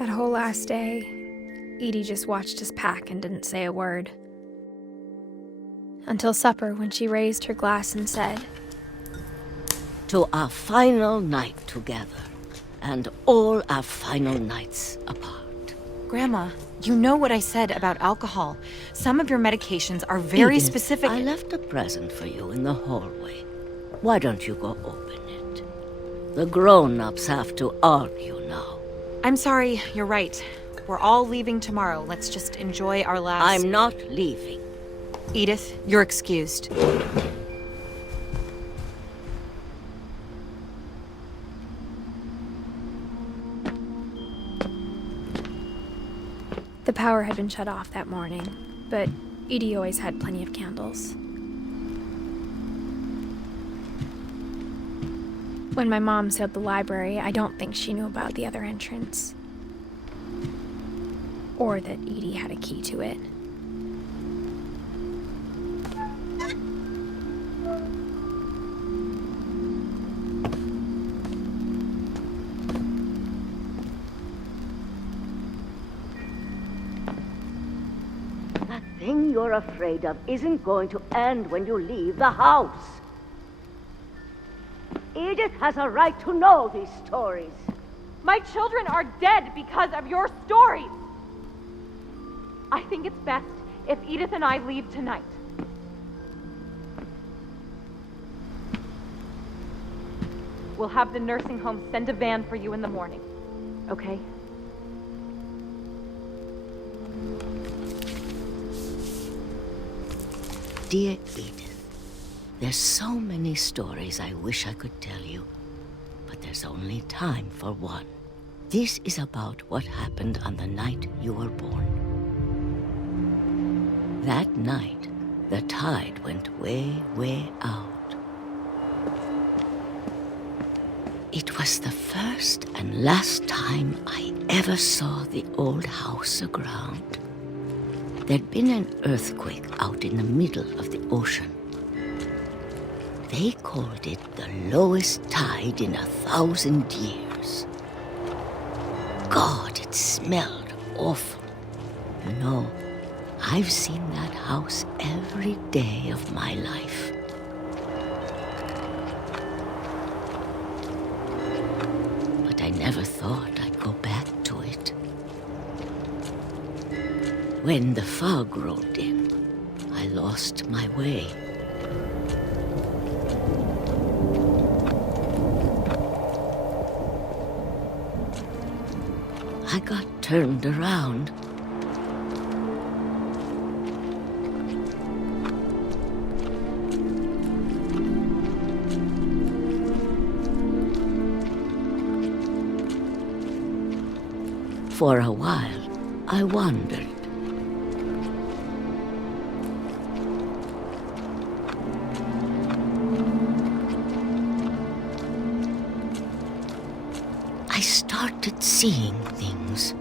That whole last day, Edie just watched us pack and didn't say a word. Until supper, when she raised her glass and said, "To our final night together, and all our final nights apart." Grandma, you know what I said about alcohol. Some of your medications are very Edith, specific. I left a present for you in the hallway. Why don't you go open it? The grown-ups have to argue now. I'm sorry, you're right. We're all leaving tomorrow. Let's just enjoy our last... I'm not leaving. Edith, you're excused. the power had been shut off that morning, but Edie always had plenty of candles. When my mom sealed the library, I don't think she knew about the other entrance. Or that Edie had a key to it. That thing you're afraid of isn't going to end when you leave the house. Edith has a right to know these stories. My children are dead because of your stories. I think it's best if Edith and I leave tonight. We'll have the nursing home send a van for you in the morning, okay? Dear Edith, there's so many stories I wish I could tell you, but there's only time for one. This is about what happened on the night you were born. That night, the tide went way, way out. It was the first and last time I ever saw the old house aground. There'd been an earthquake out in the middle of the ocean. They called it the lowest tide in 1,000 years. God, it smelled awful. You know, I've seen that house every day of my life. But I never thought I'd go back to it. When the fog rolled in, I lost my way. I got turned around. For a while, I wandered. I started seeing things.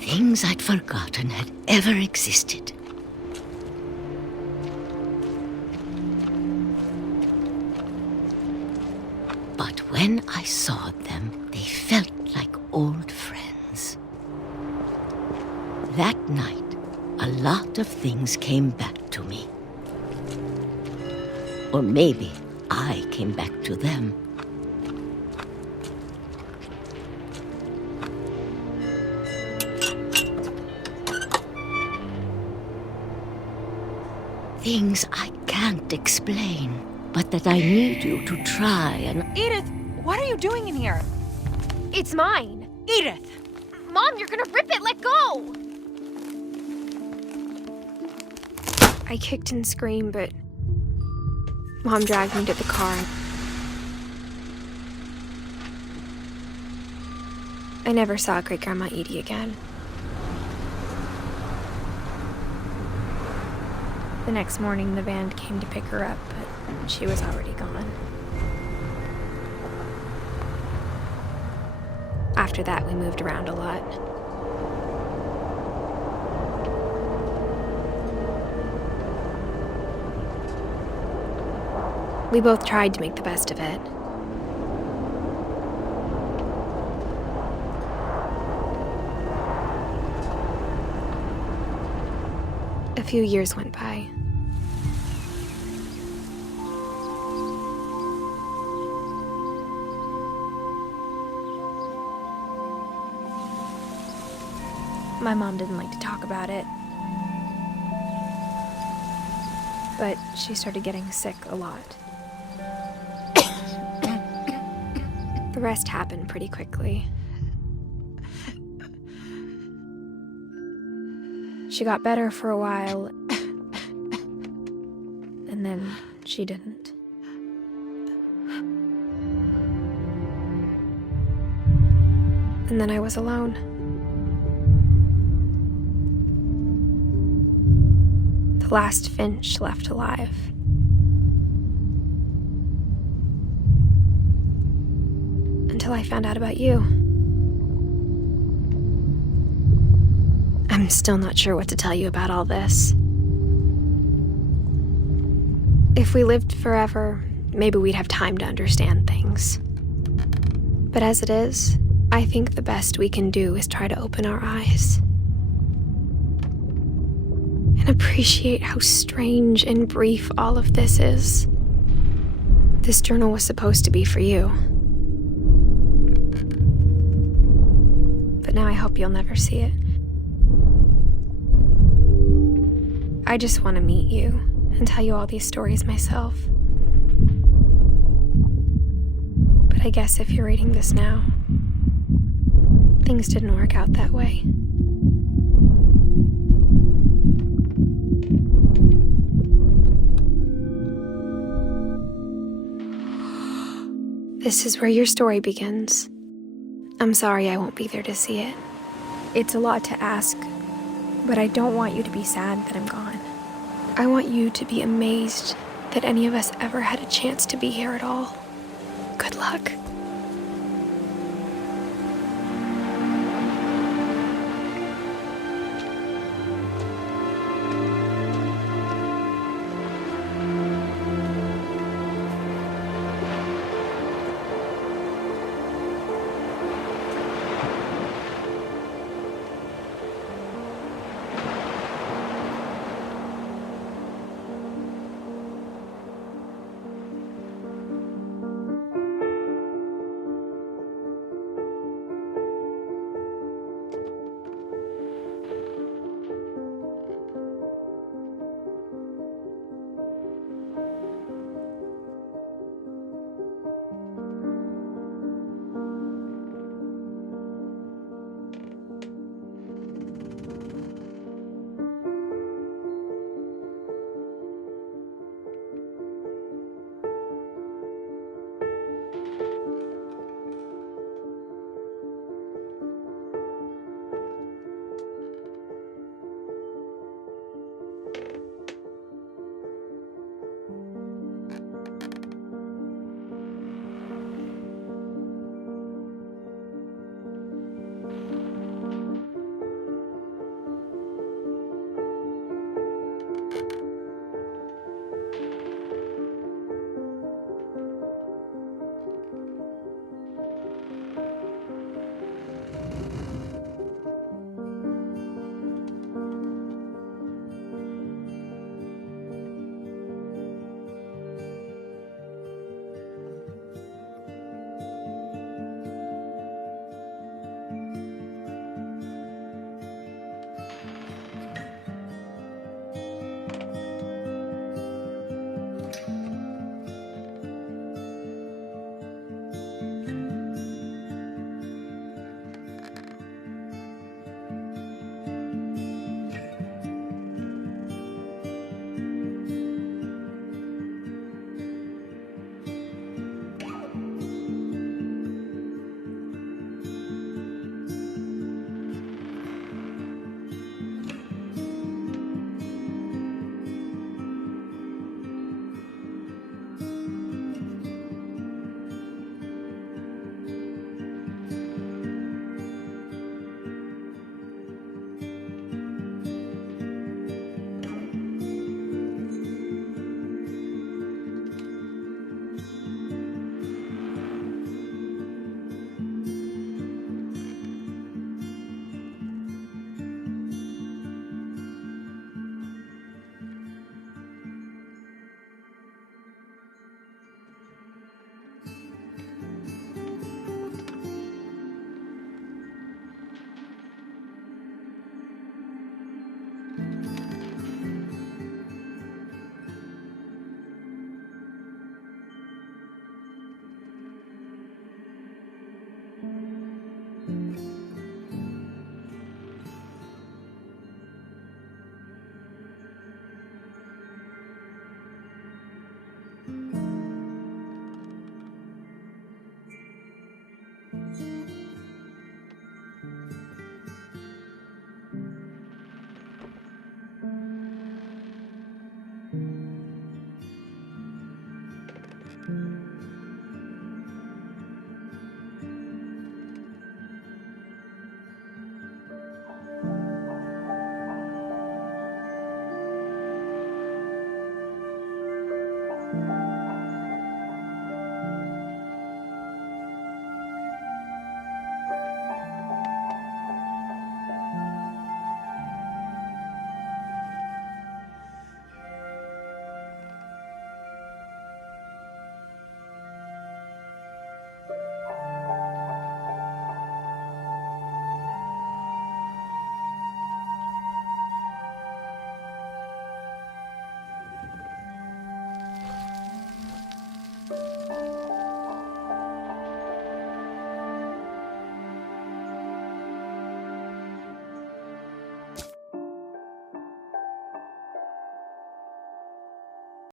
Things I'd forgotten had ever existed. But when I saw them, they felt like old friends. That night, a lot of things came back to me. Or maybe I came back to them. Things I can't explain, but that I need you to try and... Edith, what are you doing in here? It's mine! Edith! Mom, you're gonna rip it! Let go! I kicked and screamed, but Mom dragged me to the car. I never saw Great-Grandma Edie again. The next morning, the van came to pick her up, but she was already gone. After that, we moved around a lot. We both tried to make the best of it. A few years went by. My mom didn't like to talk about it. But she started getting sick a lot. The rest happened pretty quickly. She got better for a while, and then she didn't. And then I was alone. The last finch left alive. Until I found out about you. I'm still not sure what to tell you about all this. If we lived forever, maybe we'd have time to understand things. But as it is, I think the best we can do is try to open our eyes. And appreciate how strange and brief all of this is. This journal was supposed to be for you. But now I hope you'll never see it. I just want to meet you and tell you all these stories myself. But I guess if you're reading this now, things didn't work out that way. This is where your story begins. I'm sorry I won't be there to see it. It's a lot to ask, but I don't want you to be sad that I'm gone. I want you to be amazed that any of us ever had a chance to be here at all. Good luck.